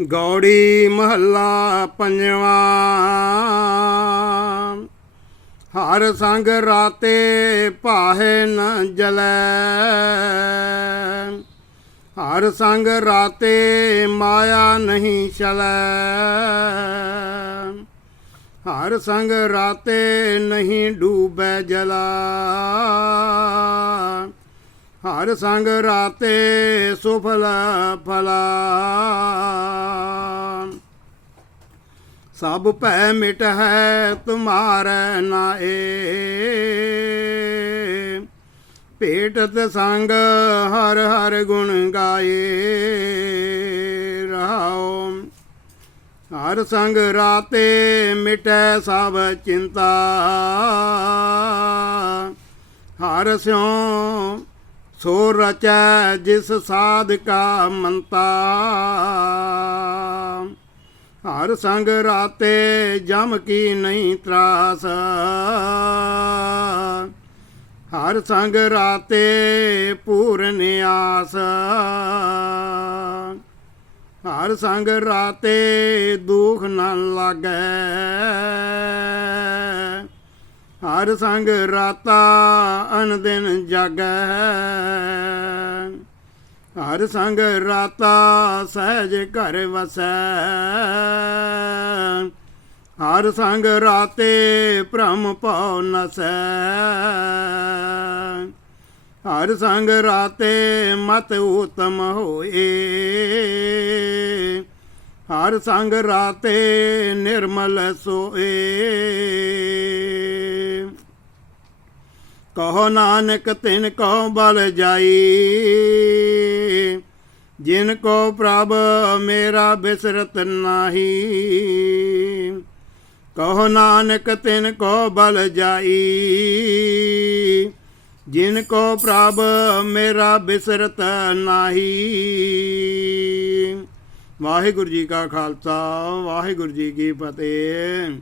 ਗੌੜੀ ਮਹੱਲਾ ਪੰਜਵਾਂ। ਹਰ ਸੰਗ ਰਾਤੇ ਭਾਹੇ ਨ ਜਲੈ। ਹਰ ਸੰਗ ਰਾਤੇ ਮਾਇਆ ਨਹੀਂ ਚਲੈ। ਹਰ ਸੰਗ ਰਾਤੇ ਨਹੀਂ ਡੂਬੈ ਜਲਾ। ਹਰ ਸੰਗ ਰਾਤੇ ਸੁਫਲ ਫਲਾ। ਸਭ ਭੈ ਮਿਟ ਹੈ, ਤੁਮਾਰੈ ਨਾਏ ਭੇਟਤ ਸੰਗ ਹਰ ਹਰ ਗੁਣ ਗਾਏ। ਰਹਾਉ, ਹਰ ਸੰਗ ਰਾਤੇ ਮਿਟੈ ਸਭ ਚਿੰਤਾ। ਹਰ ਸਿਉ ਸੋ ਰਚੈ ਜਿਸ ਸਾਧਕਾ ਮੰਤਾ। ਹਰ ਸੰਗ ਰਾਤੇ ਜਮ ਕੀ ਨਹੀਂ ਤਰਾਸ। ਹਰ ਸੰਗ ਰਾਤੇ ਪੂਰਨ ਆਸ ਹਰ ਸੰਗ ਰਾਤੇ ਦੁਖ ਨਾ ਲਾਗੈ। ਹਰ ਸੰਗ ਰਾਤਾ ਅਨ ਦਿਨ ਜਾਗੈ। ਹਰ ਸੰਗ ਰਾਤਾ ਸਹਿਜ ਘਰ ਵਸੈ। ਹਰ ਸੰਗ ਰਾਤੇ ਭ੍ਰਮ ਭਉ ਨਸੈ। ਹਰ ਸੰਗ ਰਾਤੇ ਮਤ ਉਤਮ ਹੋਏ। ਹਰ ਸੰਗ ਰਾਤੇ ਨਿਰਮਲ ਸੋਏ। ਕਹੋ ਨਾਨਕ, ਤਿਨ ਕੋ ਬਲ ਜਾਈ। ਜਿਨ ਕੋ ਪ੍ਰਭ, ਮੇਰਾ ਬਿਸਰਤ ਨਾਹੀ। ਕਹੋ ਨਾਨਕ, ਤਿਨ ਕੋ ਬਲ ਜਾਈ। ਜਿਨ ਕੋ ਪ੍ਰਭ, ਮੇਰਾ ਬਿਸਰਤ ਨਾਹੀ। ਵਾਹਿਗੁਰੂ ਜੀ ਕਾ ਖਾਲਸਾ, ਵਾਹਿਗੁਰੂ ਜੀ ਕੀ ਫਤਿਹ।